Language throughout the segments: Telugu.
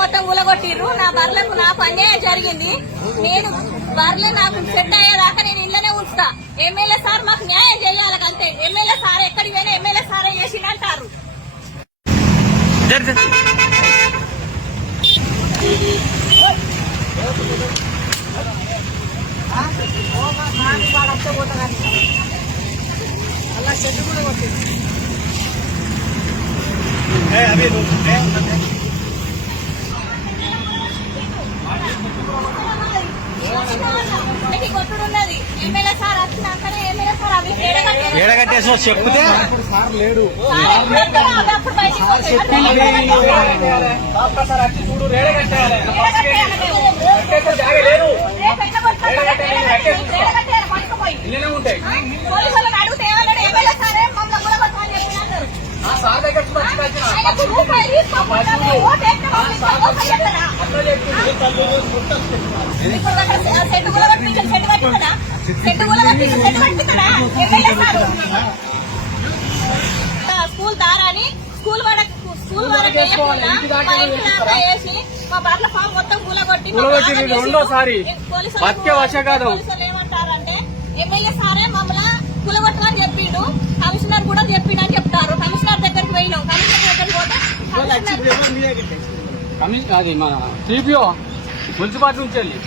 మొత్తం ఊలగొట్టిర్రు. నా బర్రెలకు నాకు అన్యాయం జరిగింది. నేను బర్రెలు నాకు సెట్ అయ్యేదాకా నేను ఇళ్ళనే ఉంచుతా. ఎమ్మెల్యే సార్ మాకు న్యాయం చేయాలి అంతే. ఎమ్మెల్యే సార్ ఎక్కడికి పోయినా ఎమ్మెల్యే సారే చేసిందంటారు. అలా చెట్టు కూడా కొట్టింది. కొట్టుడున్నది. ఎమ్మెల్యే సార్ వచ్చినాకనే ఎమ్మెల్యే సార్ అవి ఏడగట్టేసి చెప్తే సార్ లేడు. అప్పుడు బయటికి ఉంటాయి. పోలీసులను అడిగితే ఏమన్నాడు? ఎమ్మెల్యే సారే మమ్మల్ని గులగొట్టమని చెప్పినారు. రూపాయి తీసుకోకుండా సెట్టు గులగొట్టించాడు. సెట్టు పట్టుకున్నా సెట్టు గులగొట్టించాడు. సెట్టు పట్టుకున్నా ఎమ్మెల్యే సారు. స్కూల్ దారాని స్కూల్ వరకు వేసి మా బర్ల ఫామ్ మొత్తం కూలగొట్టి రెండోసారి పోలీసులు ఏమంటారంటే ఎమ్మెల్యే సారే మమ్మల్ని కూలగొట్టమని చెప్పిండు. కమిషనర్ కూడా చెప్పిండు అని చెప్తారు. కమిషనర్ దగ్గరికి పోయినాం. కమిషనర్ దగ్గరికి పోతే అది మన సిపిఓ మున్సిపాలిటీ నుంచి వెళ్ళి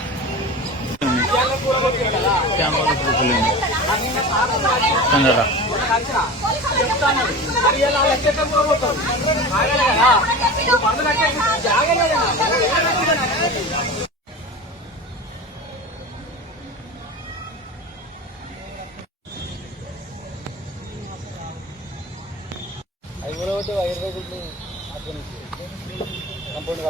కంపౌండ్